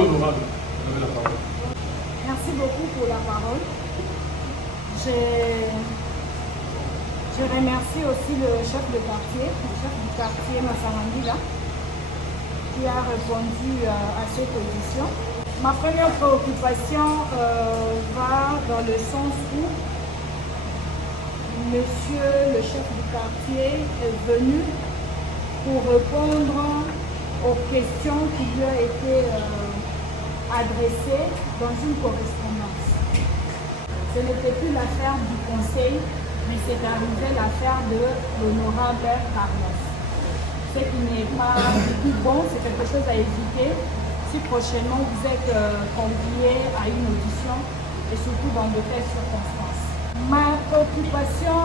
honorable, vous avez la parole. Merci beaucoup pour la parole. Je remercie aussi le chef de quartier, le chef du quartier Massarandila, qui a répondu à cette audition. Ma première préoccupation va dans le sens où monsieur le chef du quartier est venu pour répondre aux questions qui lui ont été adressées dans une correspondance. Ce n'était plus l'affaire du conseil, mais c'est arrivé l'affaire de l'honorable Carlos. Ce qui n'est pas du tout bon, c'est quelque chose à éviter si prochainement vous êtes convié à une audition et surtout dans de telles circonstances. Ma préoccupation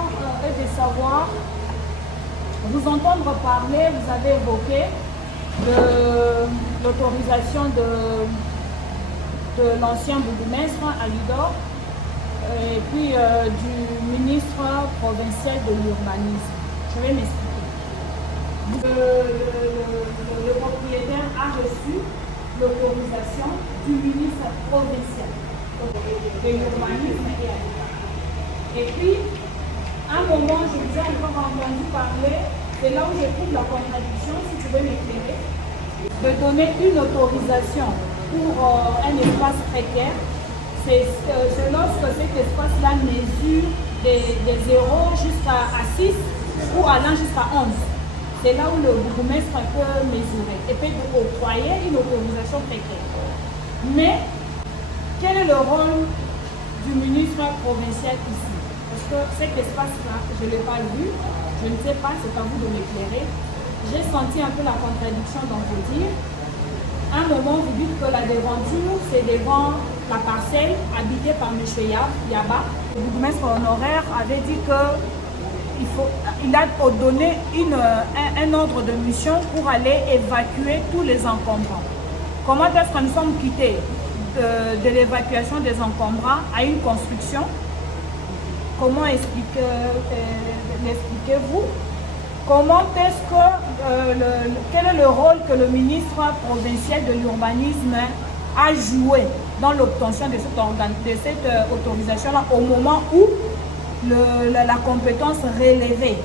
est de savoir, vous entendre parler, vous avez évoqué de l'autorisation de l'ancien bourgmestre Alidor et puis du ministre provincial de l'urbanisme. Je vais m'expliquer. Le propriétaire a reçu l'autorisation du ministre provincial de l'urbanisme et habitat. Et puis, à un moment, je vous ai encore entendu parler, c'est là où je trouve la contradiction, si tu veux m'éclairer, de donner une autorisation pour un espace précaire. C'est lorsque cet espace-là mesure des 0 jusqu'à 6 ou allant jusqu'à 11. C'est là où le bourgmestre peut mesurer et peut octroyer une autorisation précaire. Mais quel est le rôle du ministre provincial ici? Parce que cet espace-là, je ne l'ai pas vu, je ne sais pas, c'est à vous de m'éclairer. J'ai senti un peu la contradiction dans vos dires. À un moment, vous dites que la devanture, c'est devant la parcelle habitée par M. Yaba. Le bourgmestre honoraire avait dit qu'il a donné un ordre de mission pour aller évacuer tous les encombrants. Comment est-ce que nous sommes quittés de l'évacuation des encombrants à une construction? Comment l'expliquez-vous? Comment est-ce que, quel est le rôle que le ministre provincial de l'urbanisme a joué dans l'obtention de cette autorisation-là au moment où la compétence relevée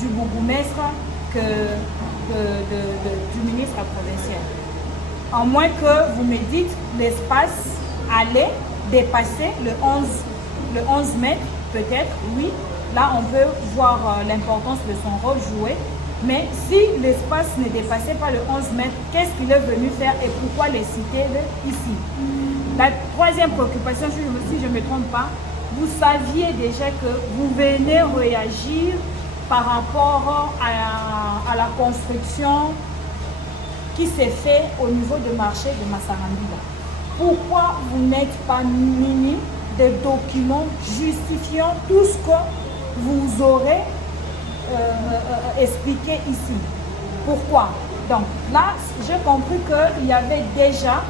du bourgmestre du ministre provincial? À moins que vous me dites l'espace allait dépasser le 11 mètres, peut-être, oui. Là, on peut voir l'importance de son rôle joué. Mais si l'espace ne dépassait pas le 11 mètres, qu'est-ce qu'il est venu faire et pourquoi les citer ici? La troisième préoccupation, si je ne me trompe pas, vous saviez déjà que vous venez réagir par rapport à la construction qui s'est faite au niveau du marché de Massarandila. Pourquoi vous n'êtes pas muni des documents justifiant tout ce que vous aurez expliqué ici? Pourquoi? Donc là, j'ai compris qu'il y avait déjà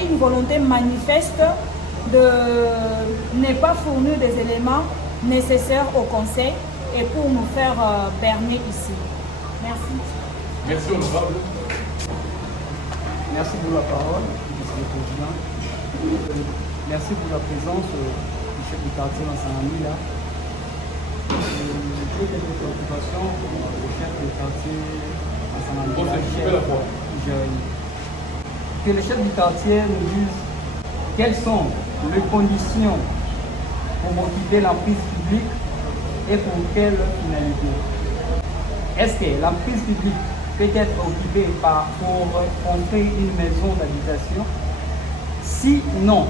une volonté manifeste de ne pas fournir des éléments nécessaires au conseil et pour nous faire berner ici. Merci. Merci, honorable. Merci pour la parole, Monsieur le Président. Merci pour la présence du chef du quartier Massarandila. J'ai quelques préoccupations pour le chef du quartier Massarandila. Que le chef du quartier nous dise quelles sont les conditions pour occuper l'emprise publique et pour quelle finalité. Est-ce que l'emprise publique peut être occupée pour construire une maison d'habitation? Si non,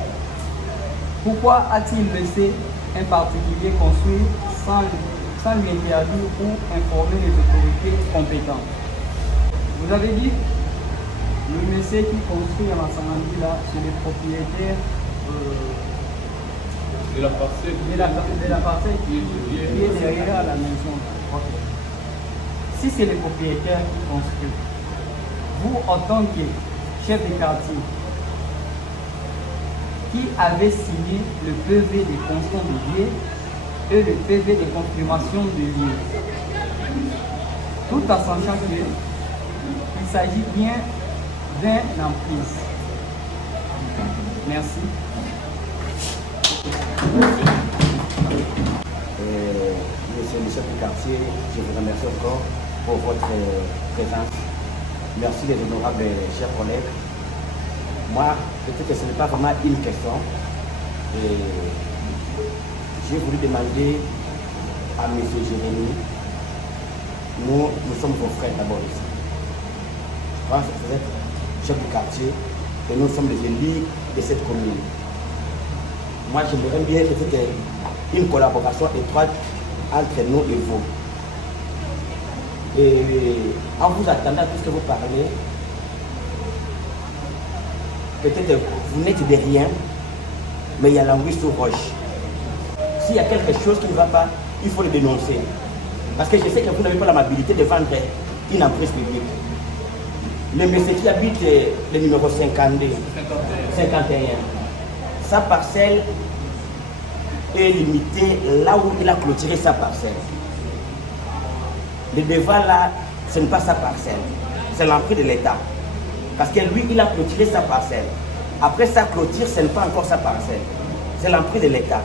pourquoi a-t-il laissé un particulier construire sans lui interdire ou informer les autorités compétentes? Vous avez dit, le monsieur qui construit à Massarandila, c'est les propriétaires de la parcelle, qui est derrière la maison. Okay. Si c'est les propriétaires qui construisent, vous en tant que chef de quartier, qui avez signé le PV de constat de lieu et le PV de confirmation de lieu, tout en sachant qu'il s'agit bien emprise. Merci. Monsieur le chef du quartier, je vous remercie encore pour votre présence. Merci les honorables chers collègues. Moi, peut-être que ce n'est pas vraiment une question. J'ai voulu demander à M. Jérémy, nous sommes vos frères d'abord ici. Je pense que vous êtes chef du quartier et nous sommes les élus de cette commune. Moi, j'aimerais bien que c'était une collaboration étroite entre nous et vous. Et en vous attendant à tout ce que vous parlez, peut-être vous n'êtes de rien, mais il y a l'anguille sous roche. S'il y a quelque chose qui ne va pas, il faut le dénoncer. Parce que je sais que vous n'avez pas l'amabilité de vendre une emprise publique. Le monsieur qui habite le numéro 52, 51, sa parcelle est limitée là où il a clôturé sa parcelle. Le devant là, ce n'est pas sa parcelle, c'est l'emprise de l'État. Parce que lui, il a clôturé sa parcelle. Après sa clôture, ce n'est pas encore sa parcelle, c'est l'emprise de l'État.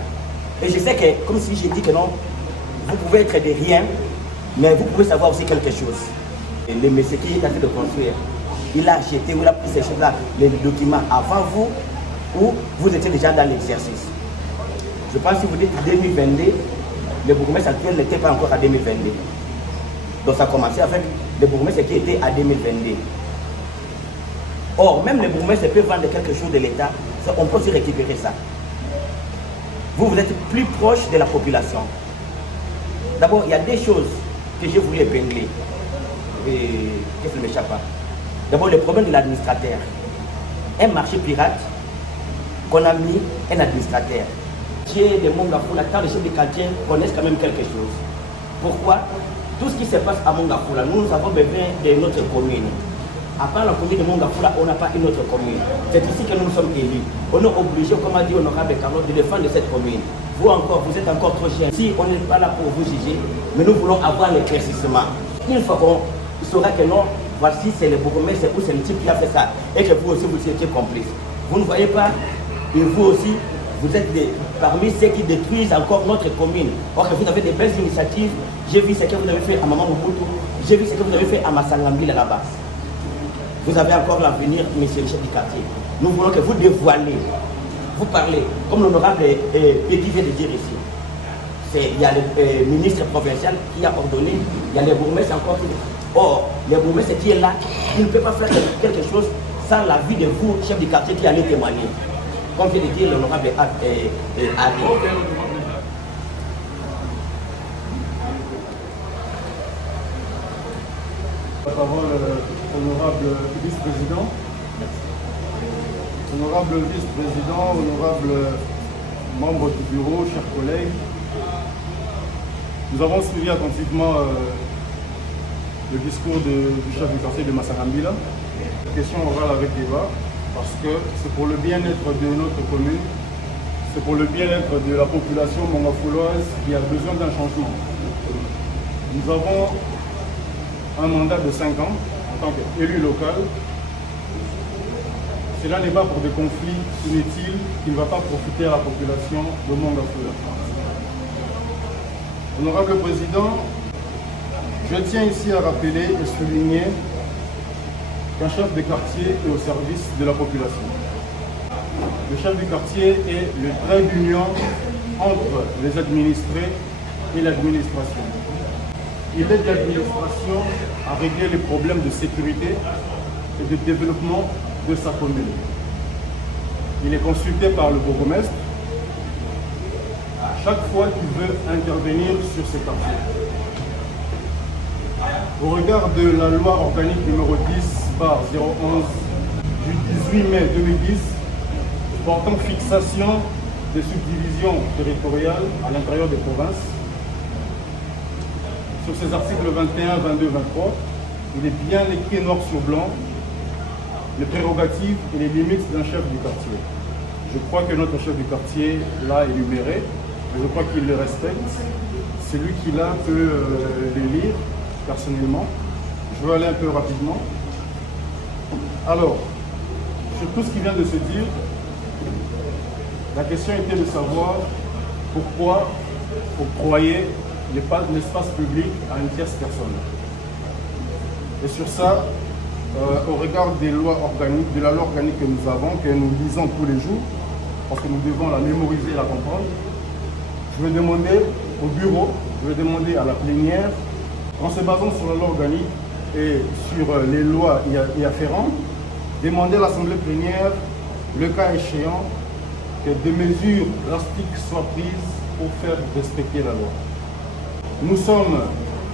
Et je sais que, comme si j'ai dit que non, vous pouvez être de rien, mais vous pouvez savoir aussi quelque chose. Et le monsieur qui est en train de construire, il a acheté ou il a pris ces choses-là, les documents avant vous, ou vous étiez déjà dans l'exercice. Je pense que si vous dites 2022, le bourgmestre actuel n'était pas encore à 2022. Donc ça a commencé avec le bourgmestre qui était à 2022. Or, même le bourgmestre peut vendre quelque chose de l'État, on peut aussi récupérer ça. Vous, vous êtes plus proche de la population. D'abord, il y a des choses que j'ai voulu épingler. Et qu'est-ce qui ne m'échappe pas? D'abord, le problème de l'administrateur. Un marché pirate qu'on a mis un administrateur. Chez les Mongafoula, tant les chefs de quartier connaissent quand même quelque chose. Pourquoi? Tout ce qui se passe à Mongafoula, nous avons besoin de notre commune. À part la commune de Mongafoula, on n'a pas une autre commune. C'est ici que nous sommes élus. On est obligé, comme a dit honorable Carlo, de défendre cette commune. Vous encore, vous êtes encore trop cher. Si on n'est pas là pour vous juger, mais nous voulons avoir l'éclaircissement. Une fois qu'on saura que non, voici c'est le bourgmestre ou c'est le type qui a fait ça, et que vous aussi vous étiez complice. Vous ne voyez pas, et vous aussi, vous êtes parmi ceux qui détruisent encore notre commune. Or que vous avez des belles initiatives. J'ai vu ce que vous avez fait à Maman Mobutu, j'ai vu ce que vous avez fait à Massangambila là-bas. Vous avez encore l'avenir, monsieur le chef du quartier. Nous voulons que vous dévoilez, vous parlez, comme l'honorable Peggy vient de dire ici. Il y a le ministre provincial qui a ordonné, il y a les bourgmestres encore. Or, le bourgmestre qui est là, il ne peut pas faire quelque chose sans l'avis de vous, chef du quartier, qui allez témoigner. Comme vient de dire l'honorable Harry. La parole honorable vice-président. Honorable vice-président, honorable membre du bureau, chers collègues. Nous avons suivi attentivement le discours du chef du quartier de Massangambila. Question orale avec débat, parce que c'est pour le bien-être de notre commune, c'est pour le bien-être de la population mongafouloise qui a besoin d'un changement. Nous avons un mandat de 5 ans en tant qu'élu local. Cela n'est pas pour des conflits inutiles qui ne va pas profiter à la population de Mongafoula. Honorable Président, je tiens ici à rappeler et souligner qu'un chef de quartier est au service de la population. Le chef du quartier est le trait d'union entre les administrés et l'administration. Il aide l'administration à régler les problèmes de sécurité et de développement de sa commune. Il est consulté par le bourgmestre à chaque fois qu'il veut intervenir sur ces quartiers. Au regard de la loi organique numéro 10/011 du 18 mai 2010 portant fixation des subdivisions territoriales à l'intérieur des provinces, sur ces articles 21, 22, 23, il est bien écrit noir sur blanc les prérogatives et les limites d'un chef du quartier. Je crois que notre chef du quartier l'a énuméré, mais je crois qu'il le respecte. Celui qui l'a peut les lire personnellement. Je vais aller un peu rapidement. Alors, sur tout ce qui vient de se dire, la question était de savoir pourquoi octroyer l'espace public à une tierce personne. Et sur ça, au regard des lois organiques, de la loi organique que nous avons, que nous lisons tous les jours, parce que nous devons la mémoriser et la comprendre, je vais demander au bureau, je vais demander à la plénière, en se basant sur la loi organique et sur les lois y afférentes, demander à l'Assemblée plénière, le cas échéant, que des mesures drastiques soient prises pour faire respecter la loi. Nous sommes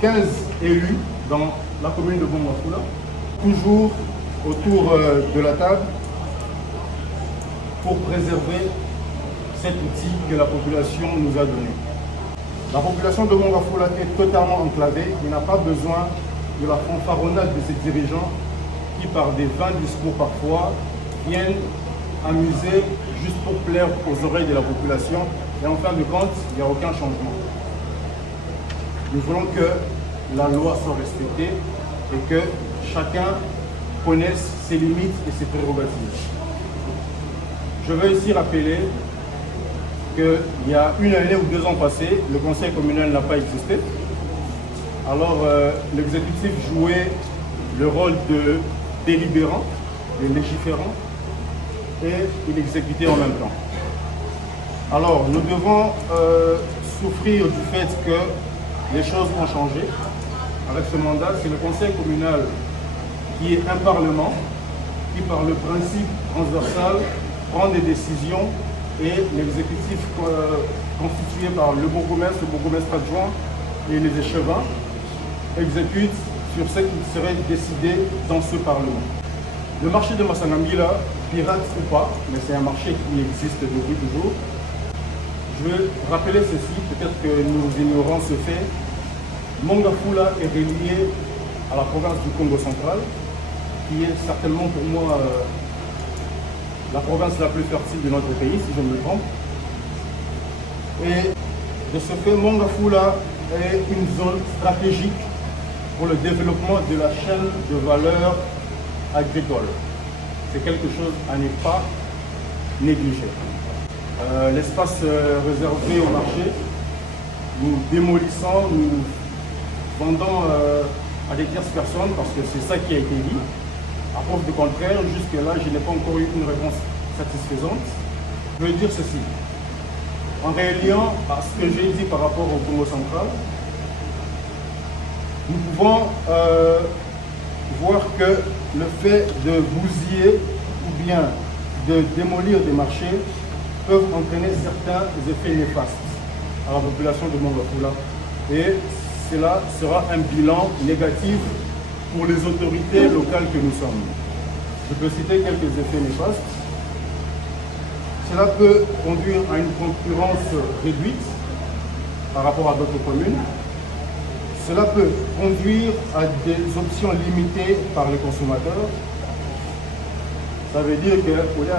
15 élus dans la commune de Bongafula, toujours autour de la table pour préserver cet outil que la population nous a donné. La population de Bongafula est totalement enclavée, il n'a pas besoin de la fanfaronnade de ses dirigeants qui, par des vains discours parfois, viennent amuser juste pour plaire aux oreilles de la population. Et en fin de compte, il n'y a aucun changement. Nous voulons que la loi soit respectée et que chacun connaisse ses limites et ses prérogatives. Je veux ici rappeler qu'il y a une année ou 2 ans passés, le conseil communal n'a pas existé. Alors l'exécutif jouait le rôle de délibérant, de légiférant, et il exécutait en même temps. Alors nous devons souffrir du fait que les choses ont changé. Avec ce mandat, c'est le conseil communal qui est un parlement qui, par le principe transversal, prend des décisions et l'exécutif constitué par le bourgmestre adjoint et les échevins exécute sur ce qui serait décidé dans ce parlement. Le marché de Massangambila, pirate ou pas, mais c'est un marché qui existe depuis toujours. Je veux rappeler ceci, peut-être que nous ignorons ce fait. Mongafula est relié à la province du Congo central, qui est certainement pour moi la province la plus fertile de notre pays, si je ne me trompe. Et de ce fait, Mongafula est une zone stratégique pour le développement de la chaîne de valeur agricole. C'est quelque chose à ne pas négliger. L'espace réservé au marché, nous démolissons, nous vendons à des tierces personnes parce que c'est ça qui a été dit. À preuve du contraire, jusque-là, je n'ai pas encore eu une réponse satisfaisante. Je veux dire ceci. En reliant à ce que j'ai dit par rapport au Congo central, nous pouvons voir que le fait de bousiller ou bien de démolir des marchés peuvent entraîner certains effets néfastes à la population de Mongafula. Et cela sera un bilan négatif pour les autorités locales que nous sommes. Je peux citer quelques effets néfastes. Cela peut conduire à une concurrence réduite par rapport à d'autres communes. Cela peut conduire à des options limitées par les consommateurs. Ça veut dire que il y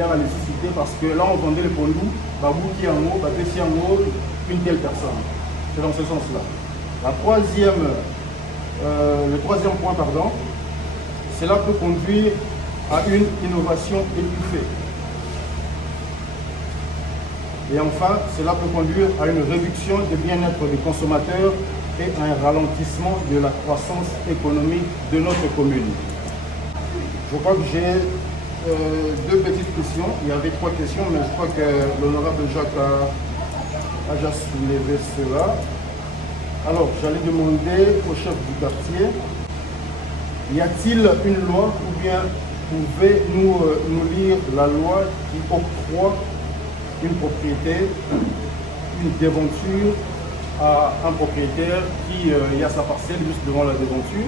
a la nécessité parce que là on vendait les pondous, une telle personne. C'est dans ce sens-là. Le troisième point, cela peut conduire à une innovation étouffée. Et enfin, cela peut conduire à une réduction du bien-être des consommateurs et à un ralentissement de la croissance économique de notre commune. Je crois que j'ai 2 petites questions. Il y avait 3 questions, mais je crois que l'honorable Jacques a déjà soulevé cela. Alors, j'allais demander au chef du quartier, y a-t-il une loi ou bien pouvez-nous nous lire la loi qui octroie une propriété, une déventure à un propriétaire qui a sa parcelle juste devant la déventure.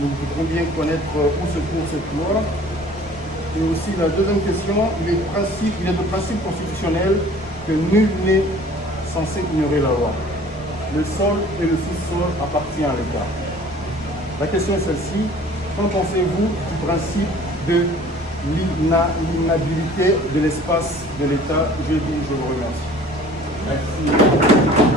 Nous voudrons bien connaître où se trouve cette loi. Et aussi la deuxième question, il est de principe constitutionnel que nul n'est censé ignorer la loi. Le sol et le sous-sol appartiennent à l'État. La question est celle-ci. Qu'en pensez-vous du principe de l'inaliénabilité de l'espace de l'État? Je vous remercie. Merci.